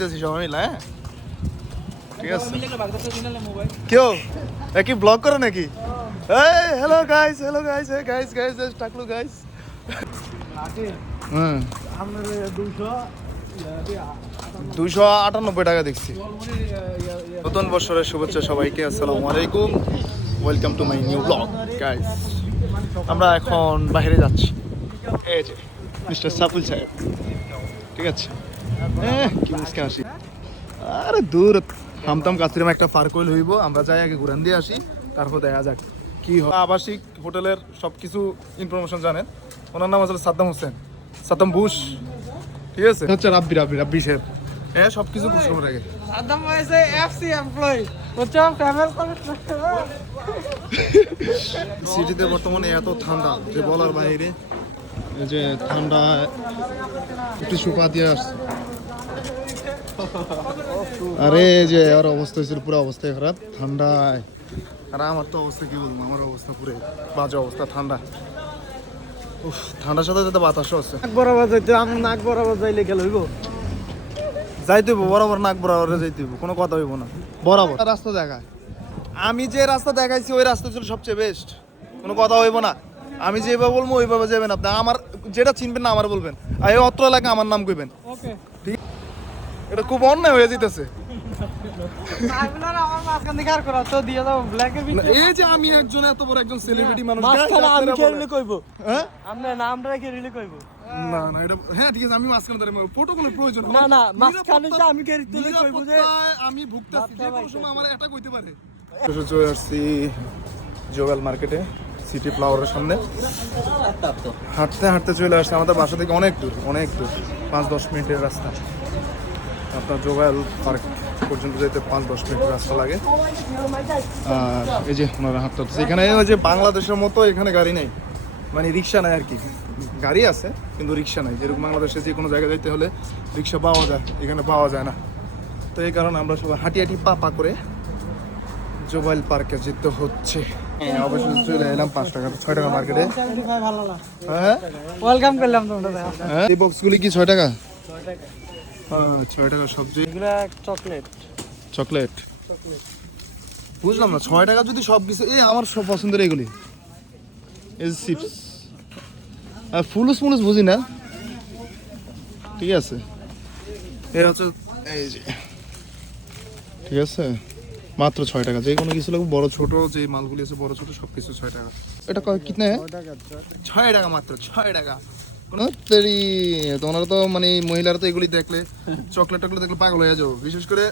দিতেছি সবাই মিলে হ্যাঁ? ঠিক আছে। কেউ কি ব্লগ করো নাকি? এই hello guys hello guys guys guys টাকলু guys hmm. দুশো আটানব্বই। টাকা দেখছি। নতুন বছরের শুভেচ্ছা সবাইকে আসসালামু আলাইকুম। Welcome to my new vlog guys আমরা এখন বাইরে যাচ্ছি। এই যে মিস্টার সাফুল সাহেব। ঠিক আছে? কি মুসকে আসি আরে দূর হামতাম একটা পার্ক হইল হইব আমরা যাই আগে ঘুরান দিয়ে আসি তারপর দেখা যাক কি হয়। আবাসিক হোটেলের সব কিছু ইনফরমেশন জানেন। ওনার নাম আসলে সাদ্দাম হোসেন। সাদ্দাম বুশ ঠিক আছে? হচ্ছে রাব্বি রাব্বি রাব্বি সাহেব হ্যাঁ সব কিছু সিটিতে বর্তমানে এত ঠান্ডা যে বলার বাইরে। এই যে ঠান্ডা একটু শুকা দিয়ে আসছে। আরে যে আর অবস্থা হয়েছিল পুরো অবস্থায় খারাপ ঠান্ডায় আর আমার তো অবস্থা কি বলব আমার অবস্থা পুরো বাজে অবস্থা ঠান্ডা। উফ ঠান্ডার সাথে সাথে বাতাসও আছে। নাক বরাবর যাইতে আমি নাক বরাবর যাইলে গেল হইব। যাইতে হইব বরাবর নাক বরাবর যাইতে হইব কোনো কথা হইব না। বরাবর। রাস্তা দেখায়। আমি যে রাস্তা দেখাইছি ওই রাস্তা ছিল সবচেয়ে বেস্ট কোনো কথা হইব না। আমি যেভাবে বলব ওইভাবে যাবেন আপনি। আমার যেটা চিনবেন না আমার বলবেন। আর এই অত্র এলাকা আমার নাম কইবেন। ওকে এটা খুব অন্যায় হয়ে যেতেছে এই যে আমি একজন এত বড় একজন সেলিব্রিটি মানুষ আমি আপনারা খেললে হ্যাঁ? আপনার নামটা রেখে রিলে কইব না না এটা হ্যাঁ ঠিক আছে আমি মাঝখানে দাঁড়িয়ে প্রোটোকলের প্রয়োজন না, না, মাঝখানে যে আমি কে তুলে কইবো যে- আমি ভুগতেছি যে কোনো সময় আমার অ্যাটাক হইতে পারে। চলে আসছি জোগাল মার্কেটে সিটি ফ্লাওয়ারের সামনে। হাঁটতে হাঁটতে চলে আসছে। আমাদের বাসা থেকে অনেক দূর অনেক দূর পাঁচ দশ মিনিটের রাস্তা। আপনার জোগাল পার্ক পর্যন্ত যেতে পাঁচ দশ মিনিটের রাস্তা লাগে। আর এই যে ওনারা হাঁটতে হাঁটতেছে এখানে ওই যে বাংলাদেশের মতো এখানে গাড়ি নেই। মানে রিক্সা নাই আর কি। গাড়ি আছে কিন্তু রিক্সা নাই। যেরকম বাংলাদেশে যে কোনো জায়গায় যাইতে হলে রিক্সা পাওয়া যায় এখানে পাওয়া যায় না। তো এই কারণে আমরা সবাই হাঁটি হাঁটি পা পা করে জোবাইল পার্কে যেতে হচ্ছে। হ্যাঁ অবশ্যই চলে এলাম পাঁচ টাকা ছয় টাকা মার্কেটে। হ্যাঁ? ওয়েলকাম করলাম তোমরা। হ্যাঁ? এই বক্সগুলি কি ছয় টাকা? হ্যাঁ ছয় টাকা সবজি। এগুলা চকলেট চকলেট বুঝলাম না ছয় টাকা যদি সব কিছু এই আমার সব পছন্দের এগুলি। এই চিপস আর ফুলুস মুলুস বুঝি না। ঠিক আছে। এর হচ্ছে এই যে। ঠিক আছে? মাত্র ছয় টাকা যে কোনো কিছু লাগবে বড় ছোট যে মালগুলি আছে বড় ছোট সব কিছু ছয় টাকা এটা কিতনে? ছয় টাকা মাত্র ছয় টাকা তেরি তোমরা তো মানে মহিলারা তো এগুলি দেখলে চকলেট টকলেট দেখলে পাগল হয়ে যাও। বিশেষ করে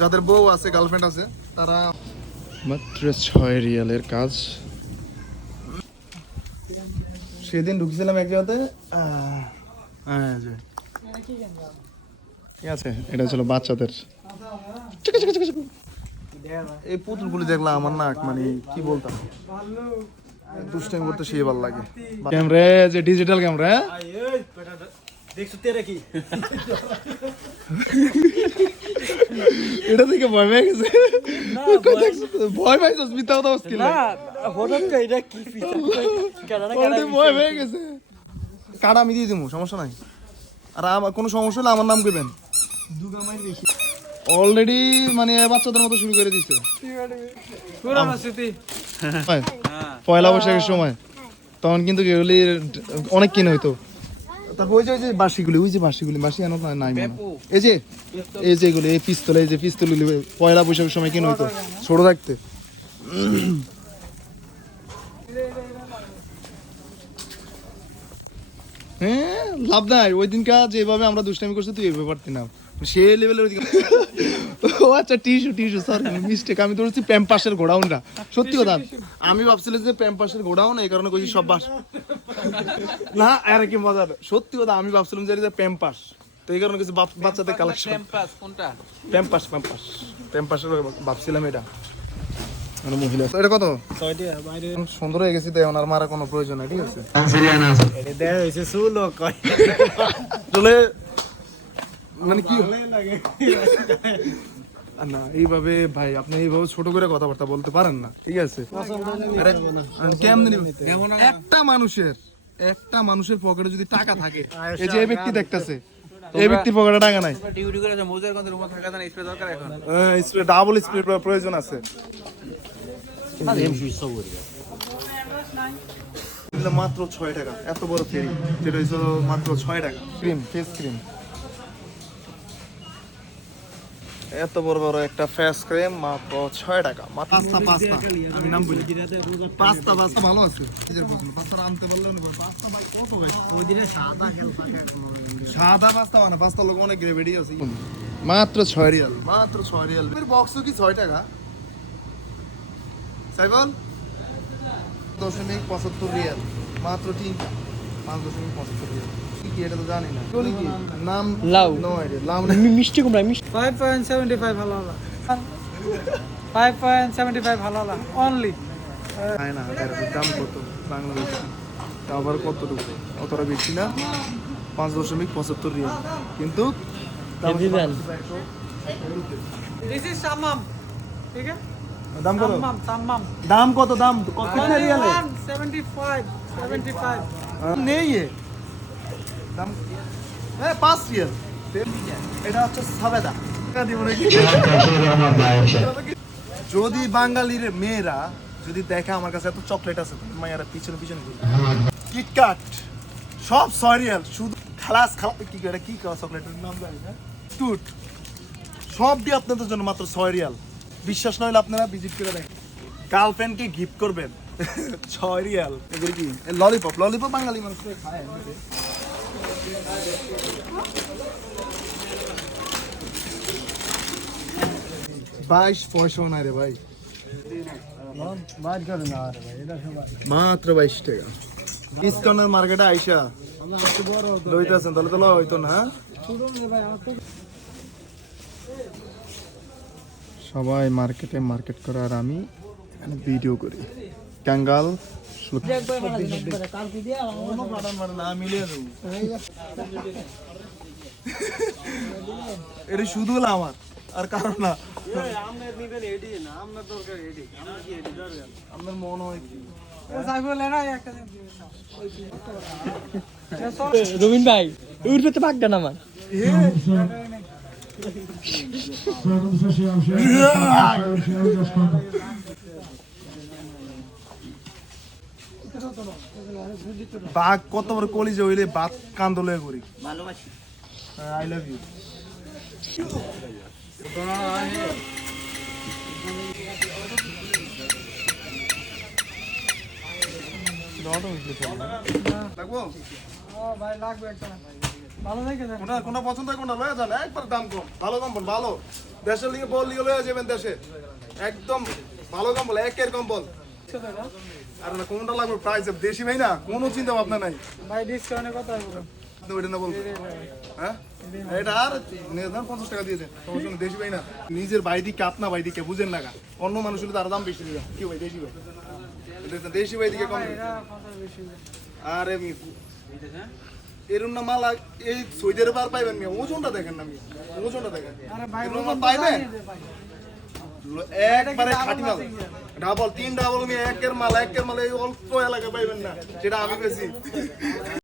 যাদের বউ আছে গার্লফ্রেন্ড আছে তারা মাত্র ছয় রিয়ালের কাজ। সেদিন ঢুকছিলাম এক জায়গাতে হ্যাঁ ঠিক আছে? এটা ছিল বাচ্চাদের। এই পুতুলগুলি দেখলাম আমার নাক মানে কি বলতাম? দুষ্টামি করতে সেই ভালো লাগে। ক্যামেরা যে ডিজিটাল ক্যামেরা দেখছ তেরে কি? এটা থেকে ভয় পেয়ে গেছে? ভয় পাইছস মিথ্যা কথা বলছিস না হঠাৎ এটা কি ভয় পেয়ে গেছে। কাটা আমি দিয়ে দিবো সমস্যা নাই। আর আমার কোনো সমস্যা হলে আমার নাম কইবেন। অলরেডি মানে বাচ্চাদের মতো শুরু করে দিছে। পুরানো স্মৃতি। হয়। পয়লা বৈশাখের সময়। তখন কিন্তু এগুলি অনেক কিনে হইতো। তারপর ওই যে ওই যে বাসিগুলি ওই যে বাসিগুলি বাসি আনো নাই মনে। এই যে এই যে এগুলি এই পিস্তল এই যে পিস্তল পয়লা বৈশাখের সময় কিনে হইতো। ছোট থাকতে। হ্যাঁ লাভ নাই। ওই দিনকা যেভাবে আমরা দুষ্টামি করছি তুই এইভাবে পারতি না। সে লেভেলের ওই ও আচ্ছা টিস্যু টিস্যু সরি মিস্টেক আমি ধরেছি প্যাম্পাসের গোডাউনটা সত্যি কথা? আমি ভাবছিলাম যে প্যাম্পাসের গোডাউন এই কারণে কইছি সব বাস। না আর কি মজার সত্যি কথা আমি ভাবছিলাম যে এটা প্যাম্পাস তো এই কারণে কিছু বাচ্চাদের কালেকশন ক্যাম্পাস কোনটা? প্যাম্পাস প্যাম্পাস প্যাম্পাসের ভাবছিলাম এটা। মানে মহিলা। এটা কত? সুন্দর হয়ে গেছি তাই ওনার মারা কোনো প্রয়োজন নাই ঠিক আছে? চলে মানে কি? না এইভাবে ভাই আপনি এইভাবে ছোট করে কথাবার্তা বলতে পারেন না ঠিক আছে? একটা মানুষের একটা মানুষের পকেটে যদি টাকা থাকে এই যে এই ব্যক্তি দেখতেছে এই ব্যক্তির পকেটে টাকা নাই। ডিউটি করে মোজার গন্ধের উপর থাকা জানা স্প্রে দরকার এখন। স্প্রে ডাবল স্প্রে প্রয়োজন আছে। মাত্র ছয় টাকা এত বড় ফেরি যেটা হয়েছিল মাত্র ছয় টাকা। ক্রিম ফেস ক্রিম এত বড় বড় একটা ফেস ক্রিম মাত্র ছয় টাকা। মাত্র পাস্তা পাস্তা আমি নাম বলি। পাস্তা পাস্তা ভালো আছে। নিজের পছন্দ। পাস্তা আনতে পারলেও না পাস্তা ভাই কত ভাই? ওই দিনে সাদা পাস্তা মানে পাস্তা লোক অনেক গ্রেভিডি আছে। মাত্র ছয় রিয়াল মাত্র ছয় রিয়াল এর বক্সও কি ছয় টাকা? সাইবল দশমিক পঁচাত্তর রিয়াল মাত্র তিনটা। পাঁচ দশমিক পঁচাত্তর রিয়াল কি এটা তো জানি না। চলি কি? নাম লাউ। নো আইডিয়া লাউ মিষ্টি কুমড়া মিষ্টি ফাইভ পয়েন্ট সেভেন্টি ফাইভ ভালো হলো। ফাইভ পয়েন্ট সেভেন্টি ফাইভ ভালো হলো। অনলি খায় না এর দাম কত? বাংলাদেশ। আবার কতটুকু? অতটা বেশি না? পাঁচ দশমিক পঁচাত্তর রিয়াল। কিন্তু দাম কত? দাম কত? দাম কত? রিয়ালে ফাইভ সেভেন্টি ফাইভ নেই হ্যাঁ পাঁচ এটা হচ্ছে? যদি বাঙালির মেয়েরা যদি দেখে আমার কাছে এত চকলেট আছে মায়েরা পিছনে পিছনে কিটকাট সব সরিয়াল শুধু খালাস খালা কি করে, কি চকলেটের নাম জানি না। টুট সব দিয়ে আপনাদের জন্য মাত্র ছয় রিয়াল বিশ্বাস নইলে আপনারা ভিজিট করে দেখেন। গার্লফ্রেন্ডকে গিফট করবেন। ছয় রিয়াল এগুলো কি? ললিপপ ললিপপ বাঙালি মানুষ খায়। বাইশ পয়সা নাই রে ভাই। মাত্র বাইশ টাকা। ডিসকাউন্টের মার্কেটে আইসা। লইতেছেন, তাহলে তো হইতো না হ্যাঁ? সবাই মার্কেটে মার্কেট করার আমি ভিডিও করি। ক্যাঙ্গাল এটা শুধু হলো আমার আর কারণ না। আপনার মনে হয় কি? রবিন ভাই উঠবে তো ভাগ্য না আমার। বাঘ কত বড় কলিজে হইলে বাঘ কান্দলে করি আই লাভ ইউ কোনটা পছন্দ হয় কোনটা লয়ে যান? একবার দাম কম। ভালো কম্বল ভালো। দেশের লিগে বল লিগে লয়ে যাবেন দেশে। একদম ভালো কম্বল একের কম্বল। আর না কোনটা লাগবে প্রাইস দেশি ভাই না কোনো চিন্তা ভাবনা নাই। ভাই ডিসকাউন্টে কত হবে আপনি ওইটা না বলবেন? হ্যাঁ? নিজের ভাই দিকে আপনা ভাই দিকে বুঝেন না। অন্য মানুষ হলে তার দাম বেশি দিবে কি ভাই দেশি ভাই? দেশি ভাই দিকে কম আরে এরম না মালা এই সৌদির বার পাইবেন ওজনটা দেখেন না ওজনটা দেখেন। পাইবেন। একবারে খাটি মাল? ডাবল তিন ডাবল একের মাল একের মাল, এই অল্প এলাকা পাইবেন না সেটা আমি পেয়েছি